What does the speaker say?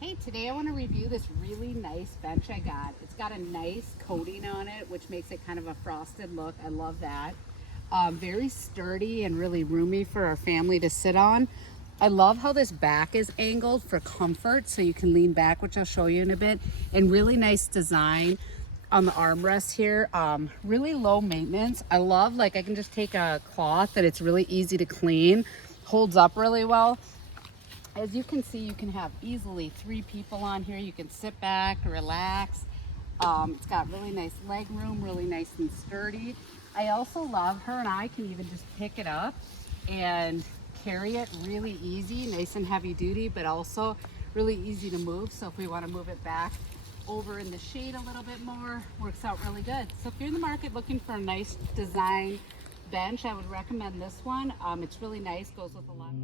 Hey, today I want to review this really nice bench I got. It's got a nice coating on it, which makes it kind of a frosted look. I love that. Very sturdy and really roomy for our family to sit on. I love how this back is angled for comfort, so you can lean back, which I'll show you in a bit. And really nice design on the armrest here. Really low maintenance. I love, like, I can just take a cloth and it's really easy to clean. Holds up really well. As you can see, you can have easily 3 people on here. You can sit back, relax. It's got really nice leg room, really nice and sturdy. I also love her and I can even just pick it up and carry it really easy, nice and heavy duty, but also really easy to move. So if we want to move it back over in the shade a little bit more, works out really good. So if you're in the market looking for a nice design bench, I would recommend this one. It's really nice, goes with a lot.